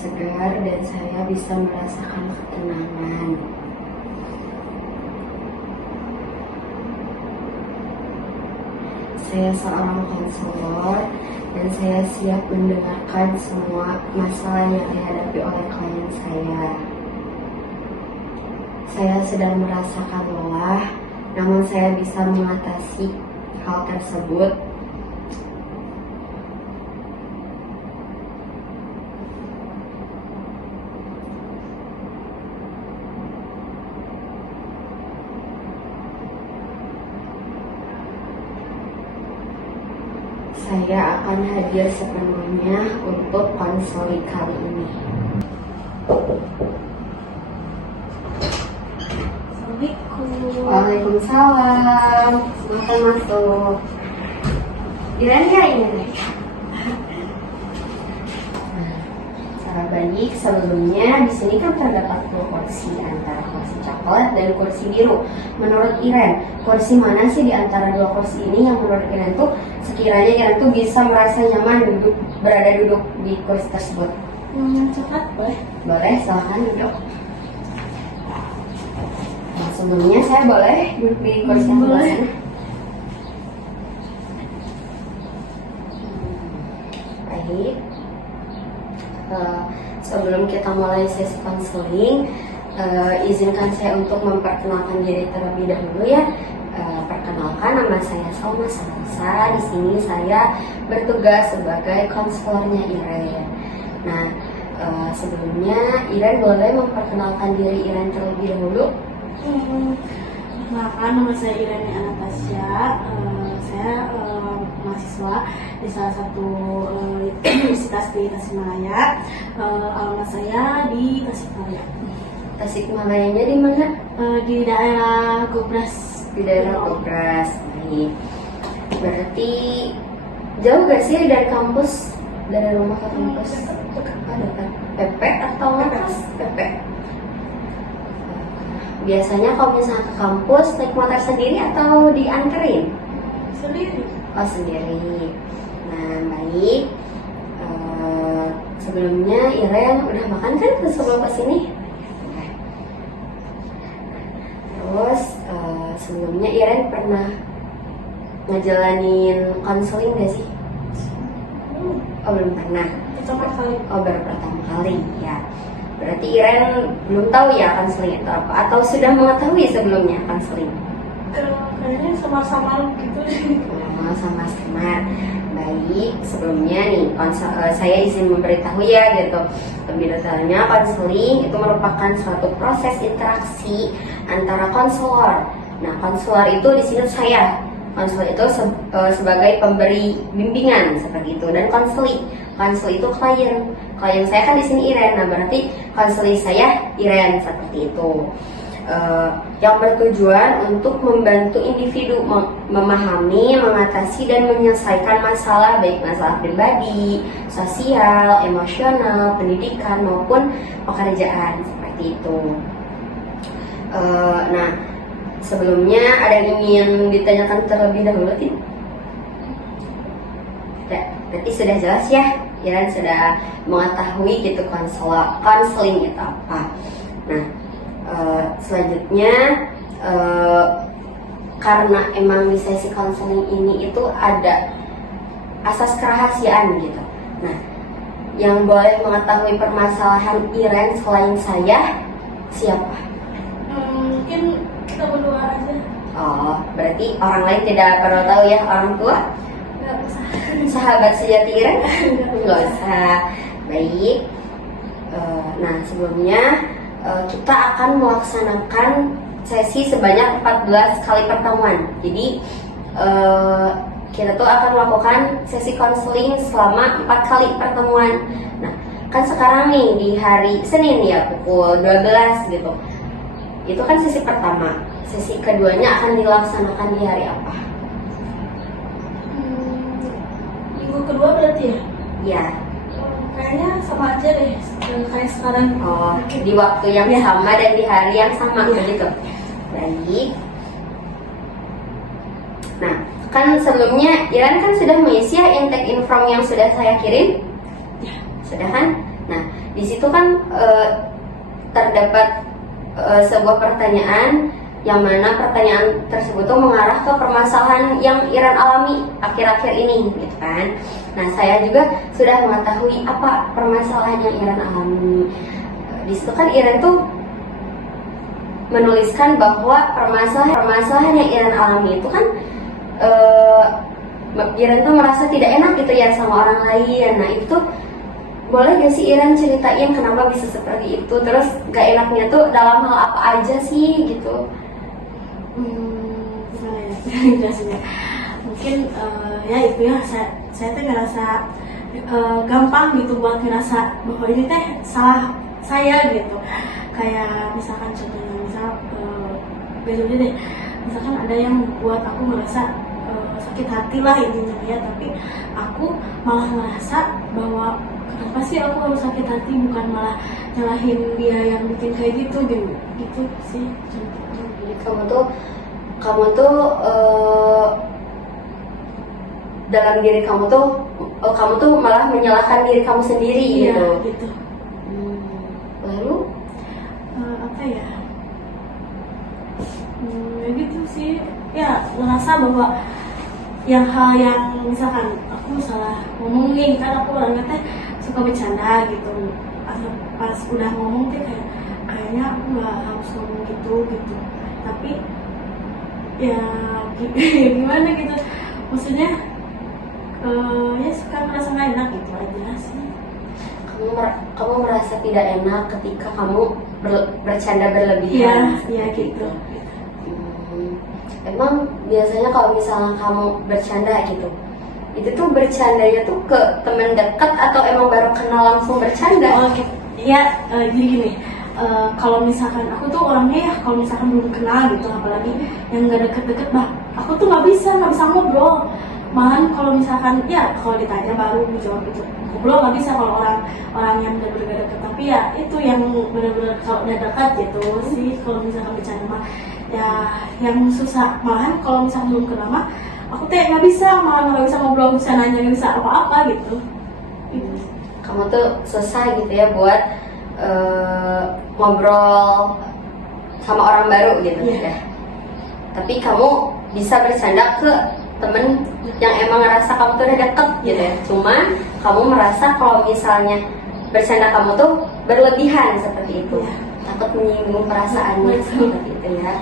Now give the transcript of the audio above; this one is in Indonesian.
segar dan saya bisa merasakan ketenangan. Saya seorang konselor dan saya siap mendengarkan semua masalah yang dihadapi oleh klien saya. Saya sedang merasakan lelah, namun saya bisa mengatasi hal tersebut. Saya akan hadir sepenuhnya untuk konseling kali ini. Assalamualaikum. Waalaikumsalam. Silakan masuk. Iren nggak ini deh? Baik, sebelumnya di sini kan terdapat dua kursi, antara kursi coklat dan kursi biru. Menurut Iren, kursi mana sih di antara dua kursi ini yang menurut Iren tuh sekiranya Iren tuh bisa merasa nyaman berada duduk di kursi tersebut? Coklat boleh? Boleh, silahkan duduk. Nah, sebelumnya saya boleh duduk di kursi yang sebelah sana? Baik. Sebelum kita mulai sesi konseling, izinkan saya untuk memperkenalkan diri terlebih dahulu ya. Perkenalkan, nama saya Salma Salsa. Di sini saya bertugas sebagai konselornya Iren. Nah, sebelumnya Iren boleh memperkenalkan diri Iren terlebih dahulu. Perkenalkan, nama saya Irani Anastasia. Saya mahasiswa di salah satu universitas di Tasikmalaya. Alamat saya di Tasikmalaya. Tasikmalayanya di mana? Di daerah Gobras. Di daerah Gobras. Baik. Berarti jauh gak sih dari kampus, dari rumah ke kampus? Dekat. PP atau ngekas? PP. Biasanya kalau misalnya ke kampus naik motor sendiri atau dianterin? Sendiri. Oh, sendiri. Nah, baik. Sebelumnya Iren udah makan kan sebelum kesini? Terus sebelumnya Iren pernah ngejalanin konseling gak sih? Oh, belum pernah. Pertama kali. Oh, baru pertama kali ya. Berarti Iren belum tahu ya konseling itu apa, atau sudah mengetahui sebelumnya konseling? Kayaknya sama-sama gitu. Oh, sama-sama. Baik, sebelumnya nih saya izin memberitahu ya gitu. Lebih detailnya, konseling itu merupakan suatu proses interaksi antara konselor. Nah, konselor itu di sini saya. Konselor itu sebagai pemberi bimbingan seperti itu, dan konseling itu klien. Klien saya kan di sini Iren. Nah, berarti konseling saya Iren seperti itu. Yang bertujuan untuk membantu individu memahami, mengatasi, dan menyelesaikan masalah, baik masalah pribadi, sosial, emosional, pendidikan, maupun pekerjaan seperti itu. Nah, sebelumnya ada yang ingin ditanyakan terlebih dahulu tidak? Berarti sudah jelas ya, Iren sudah mengetahui gitu konseling itu apa. Nah, selanjutnya karena emang di sesi konseling ini itu ada asas kerahasiaan gitu. Nah, yang boleh mengetahui permasalahan Iren selain saya siapa? Mungkin kita berdua aja. Oh, berarti orang lain tidak perlu tahu ya, orang tua? Nggak usah. Sahabat sejati Iren? Nggak usah. Baik. Nah, sebelumnya kita akan melaksanakan sesi sebanyak 14 kali pertemuan. Jadi kita tuh akan melakukan sesi konseling selama 4 kali pertemuan. Nah, kan sekarang nih di hari Senin ya pukul 12 gitu. Itu kan sesi pertama. Sesi keduanya akan dilaksanakan di hari apa? Minggu kedua berarti ya? Ya. Kayaknya sama aja deh kayak sekarang. Oh, di waktu yang sama dan di hari yang sama begitu. Baik. Nah, kan sebelumnya Iren kan sudah mengisi ya intake inform yang sudah saya kirim? Sudah kan? Nah, Di situ kan terdapat sebuah pertanyaan yang mana pertanyaan tersebut tuh mengarah ke permasalahan yang Iren alami akhir-akhir ini, gitu kan. Nah, saya juga sudah mengetahui apa permasalahan yang Iren alami. Di situ kan Iren tuh menuliskan bahwa permasalahan yang Iren alami itu kan Iren tuh merasa tidak enak gitu ya sama orang lain. Nah, itu boleh gak sih Iren ceritain kenapa bisa seperti itu? Terus gak enaknya tuh dalam hal apa aja sih gitu? Gimana ya jelasinnya? Mungkin ya itu ya, saya tuh ngerasa gampang gitu buat ngerasa bahwa ini teh salah saya gitu. Kayak misalkan contohnya, besoknya deh, misalkan ada yang buat aku merasa sakit hati lah intinya ya, tapi aku malah ngerasa bahwa kenapa sih aku harus sakit hati, bukan malah nyalahin dia yang bikin kayak gitu gitu sih contohnya. Jadi kamu tuh dalam diri kamu tuh malah menyalahkan diri kamu sendiri gitu. Lalu Apa ya? Ya gitu sih. Ya ngerasa bahwa hal yang misalkan aku salah ngomong nih, kan aku orangnya teh suka bercanda gitu. Atau pas udah ngomong teh kayaknya aku nggak harus ngomong gitu. Tapi ya gimana gitu, maksudnya ya suka merasa nggak enak gitu aja sih. kamu merasa tidak enak ketika kamu bercanda berlebihan. Iya gitu. Emang biasanya kalau misalnya kamu bercanda gitu, itu tuh bercandanya tuh ke teman dekat atau emang baru kenal langsung bercanda? Oh gitu. Iya, gini. Kalau misalkan aku tuh orangnya ya, kalau misalkan belum kenal gitu, apalagi yang nggak deket-deket, aku tuh nggak bisa ngobrol. Malahan kalau misalkan ya kalau ditanya baru dijawab gitu. Ngobrol nggak bisa kalau orang yang benar-benar deket. Tapi ya itu yang benar-benar kalau udah dekat gitu sih. Kalau misalkan bercanda mah ya yang susah. Malahan kalau misalkan belum kenal mah aku tuh nggak bisa, malah nggak bisa ngobrol, bisa nanya, nggak bisa apa-apa gitu. Kamu tuh susah gitu ya buat ngobrol sama orang baru gitu ya. Tapi kamu bisa bercanda ke temen yang emang ngerasa kamu tuh udah deket gitu ya. Cuman kamu merasa kalau misalnya bercanda kamu tuh berlebihan seperti itu, takut menyinggung perasaannya seperti itu ya.